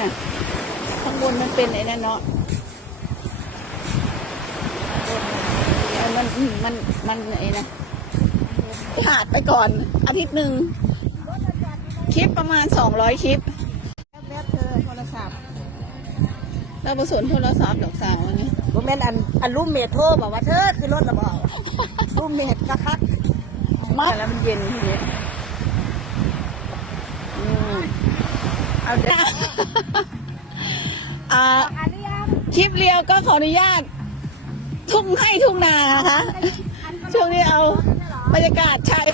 เนี่ย ข้างบนมันเป็นไอ้นั่นเนาะข้างบนมันอืมมันมันไอ้นะขาดไปก่อน อาทิตย์หนึ่งคลิปประมาณสองร้อยคลิปแวบๆเธอโทรศัพท์เราประสนโทรศัพท์ดอกสาวอันนี้บ่แม่นอันอันรูมเมทโทรบอกว่าเธอคือรถระเบารูมเมทกะคักมาแล้วมันเย็นทีนี้อืม เอาเด้ออ่าอันนี้ยังคลิปเรียวก็ขออนุญาต ทุ่งให้ทุ่งนานะคะ ช่วงนี้เอาบรรยากาศชาย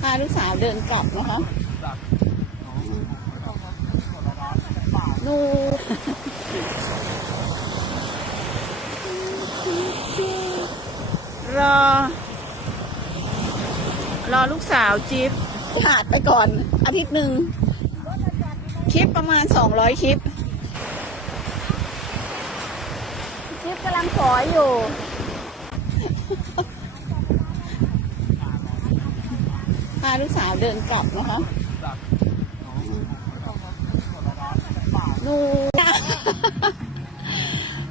พาลูกสาวเดินกลับนะคะ นูรอ รอลูกสาวจิ๊บขาดไปก่อน อาทิตย์หนึ่งคลิปประมาณสองร้อยคลิป คลิปกำลังขออยู่ พาลูกสาวเดินกลับนะคะ นู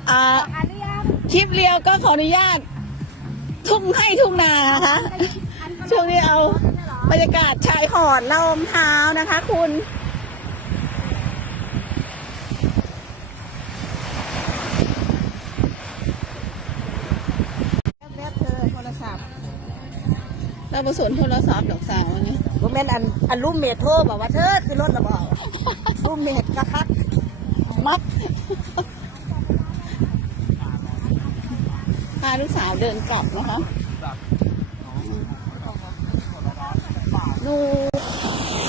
อ่าอันนี้ยังคลิปเรียวก็ขออนุญาต ทุ่งให้ทุ่งนานะคะ ช่วงนี้เอาบรรยากาศชายหอดลมเท้านะคะคุณแวบๆเธอโทรศัพท์เราประสนโทรศัพท์ดอกสาวอันนี้บ่แม่นอันอันรูมเมทโทรบอกว่าเธอคือรถระเบารูมเมทกะคัก มัดพาลูกสาวเดินกลับนะคะนู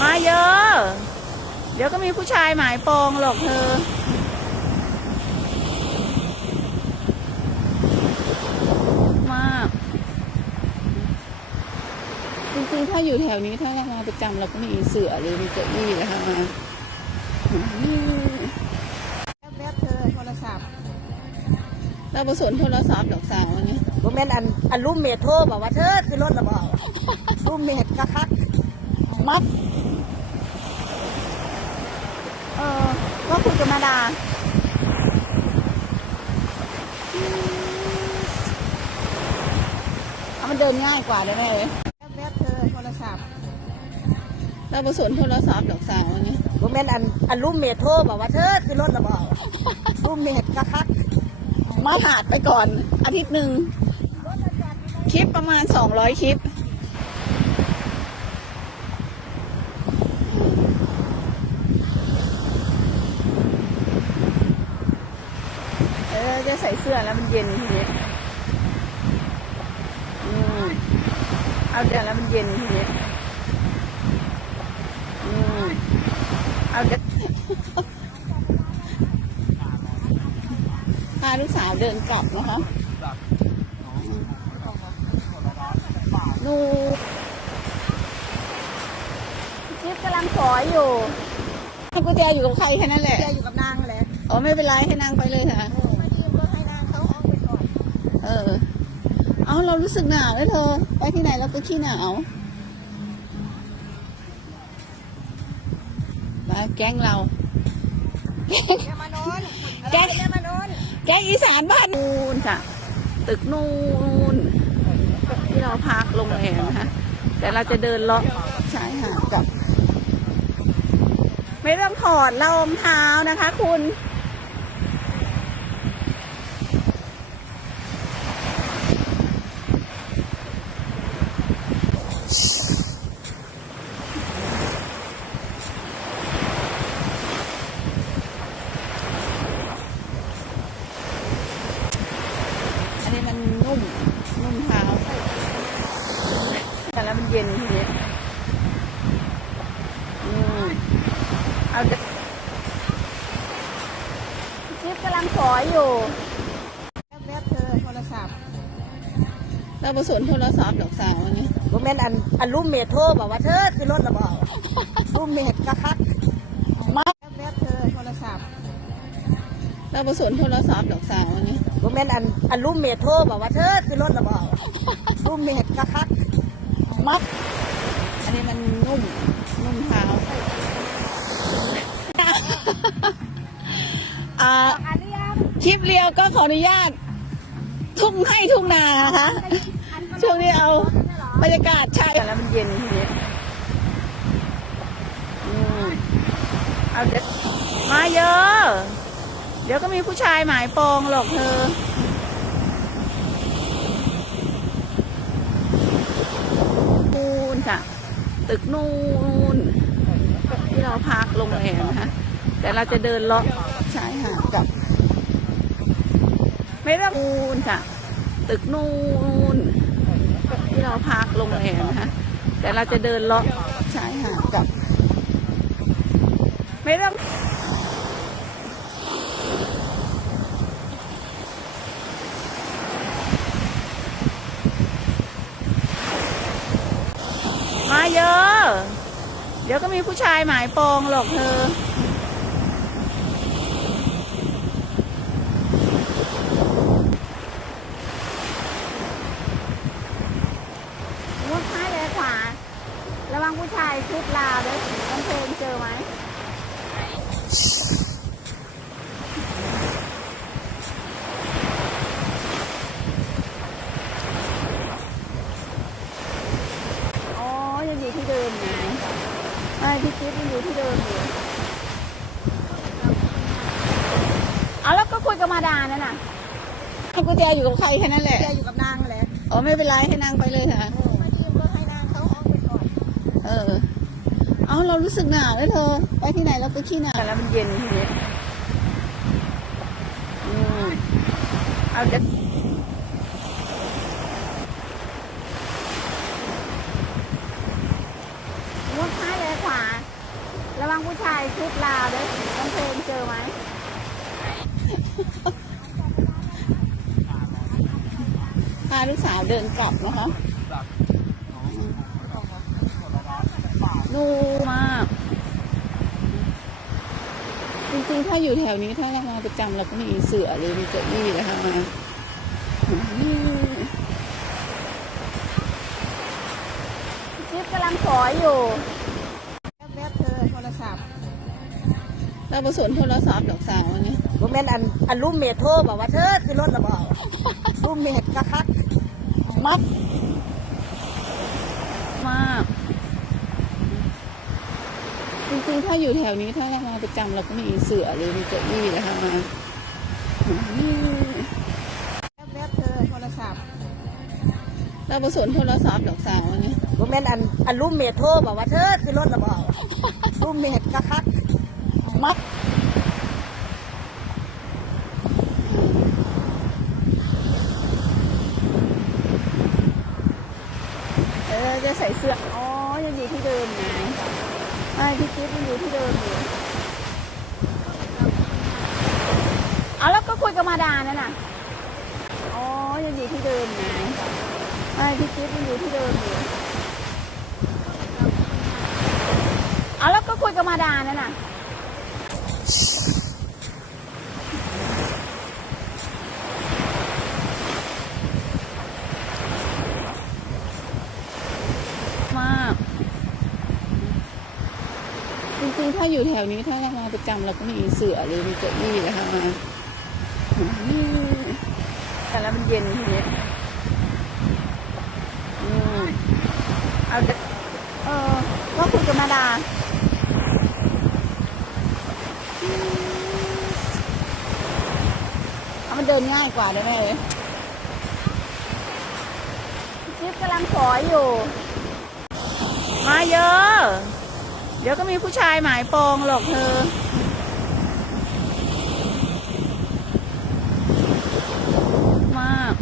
มาเยอะ เดี๋ยวก็มีผู้ชายหมายปองหรอกเธอมากจริงๆ ถ้าอยู่แถวนี้ถ้าเรามาประจำเราก็มีเสือหรือมีเก้าอี้นะคะมา เราประสนโทรศัพท์ดอกสาวอันนี้บ่แม่นอันอันรูมเมทโทรบอกว่าเธอคือรถระเบารูมเมทกะคักมัดเออก็คุยกับมาดาเอามันเดินง่ายกว่าได้ไหมเลยแวบๆเธอโทรศัพท์เราประสนโทรศัพท์ดอกสาวอันนี้บ่แม่นอันอันรูมเมทโทรบอกว่าเธอคือรถระเบารูมเมทกะคัก มาขาดไปก่อน อาทิตย์หนึ่งคลิปประมาณสองร้อยคลิป เออจะใส่เสื้อแล้วมันเย็นทีนี้อืมเอาเดี๋ยวแล้วมันเย็นทีนี้อืมเอาเดี๋ยว พา ลูกสาวเดินกลับนะคะนูคลิปกำลังขออยู่กุญแจอยู่กับใครแค่นั้นแหละแกอยู่กับนางแหละอ๋อไม่เป็นไรให้นั่งไปเลยค่ะมายืมรถให้นางเข้าห้องไปก่อน เออ เอาเรารู้สึกหนาวเลยเธอ ไปที่ไหนเราก็ขี้หนาวมาแก๊งเรา แก๊งแกมานอน แกงอีสานบ้านนูนค่ะ ตึกนูนที่เราพักโรงแรมนะคะแต่เราจะเดินเลาะชายหาดกับ ไม่ต้องถอดรองเท้านะคะ คุณ อันนี้มันนุ่ม นุ่มเท้าแต่แล้วมันเย็นทีนี้อืม เอาเดี๋ยวคลิปกำลังขออยู่แวบๆเธอโทรศัพท์เราประสนโทรศัพท์ดอกสาวอันนี้บ่แม่นอันอันรูมเมทโทรบอกว่าเธอคือรถระเบารูมเมทกะคักมาแวบๆเธอโทรศัพท์เราผสมโทรศัพท์ดอกสาวอันนี้บ่แม่นอันอันรูมเมทโทรบอกว่าเธอคือรถระเบารูมเมทกะคักมัดอันนี้มันนุ่มนุ่มเท้า อ่าอันนี้ยังคลิปเรียวก็ขออนุญาต ทุ่งให้ทุ่งนานะคะช่วงนี้เอาบรรยากาศใช่แล้วมันเย็นทีนี้อืมเอาเดี๋ยวมาเยอะ เดี๋ยวก็มีผู้ชายหมายปองหรอกเธอ นูนค่ะ ตึกนูนที่เราพักโรงแรมนะคะ แต่เราจะเดินเลาะชายหาดกับ ไม่ต้องนูนค่ะ ตึกนูนที่เราพักโรงแรมนะคะแต่เราจะเดินเลาะชายหาดกับ ไม่ต้องมาเยอะ เดี๋ยวก็มีผู้ชายหมายปองหรอกเธอ มุดซ้ายเลยขวา ระวังผู้ชายชุดลาวด้วยน้องเพลงเจอไหม อ๋อ ยังอยู่ที่เดิมไง ไอ้พี่จิ๊บยังอยู่ที่เดิมอยู่เอาแล้วก็คุยกับมาดานั่นน่ะให้กุญแจอยู่กับใครแค่นั้นแหละแกอยู่กับนางแหละอ๋อไม่เป็นไรให้นั่งไปเลยค่ะ มายืมรถให้นางเข้าห้องไปก่อนเออ เอาเรารู้สึกหนาวแล้วเธอ ไปที่ไหนเราก็ขี้หนาวแล้วมันเย็นทีนี้อืมเอาเดี๋ยว มุดซ้ายเลยขวา ระวังผู้ชายชุดลาวด้วยน้องเพลงเจอไหม พาลูกสาวเดินกลับนะคะนูมาก จริงๆ ถ้าอยู่แถวนี้ถ้าเรามาประจำเราก็มีเสือหรือมีเก้าอี้นะคะมานี่จิ๊บกำลังสอยอยู่ เราผสมโทรศัพท์ดอกสาวอันนี้บ่แม่นอันอันรูมเมทโทรบอกว่าเธอคือรถระเบารูมเมทกะคักมัดมาก จริงๆ ถ้าอยู่แถวนี้ถ้าเรามาประจำเราก็มีเสือหรือมีเก้าอี้นะคะมานี่แวบๆเธอโทรศัพท์เราผสมโทรศัพท์ดอกสาวอันนี้บ่แม่นอันอันรูมเมทโทรบอกว่าเธอคือรถระเบารูมเมทกะคัก มัดเออจะใส่เสื้อ อ๋อ ยังอยู่ที่เดิมไงไอ้พี่จิ๊บยังอยู่ที่เดิมอยู่เอาแล้วก็คุยกับมาดานั่นน่ะ อ๋อ ยังอยู่ที่เดิมไงไอ้พี่จิ๊บยังอยู่ที่เดิมอยู่เอาแล้วก็คุยกับมาดานั่นน่ะ มาก จริงๆ ถ้า อยู่แถวนี้ถ้าเรามาประจำเราก็มีเสือหรือมีเก้าอี้นะคะมานี่แต่แล้วมันเย็นทีนี้อืมเอาเออว่าคุยกับมาดาอืมเอามันเดินง่ายกว่าได้ไหมเลยจิ๊บกำลังสอยอยู่ มาเยอะ เดี๋ยวก็มีผู้ชายหมายปองหรอกเธอ มาก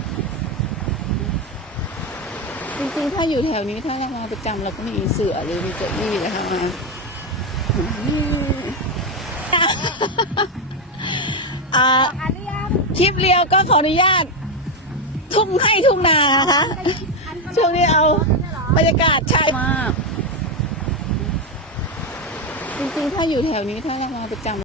จริงๆ ถ้าอยู่แถวนี้ถ้าเรามาประจำเราก็มีเสือหรือมีเก้าอี้นะคะมาอ่าอันนี้ยังคลิปเรียวก็ขออนุญาต ทุ่งให้ทุ่งนานะคะ ช่วงนี้เอาบรรยากาศใช่มาก จริงๆ ถ้าอยู่แถวนี้ถ้าเรามาประจำ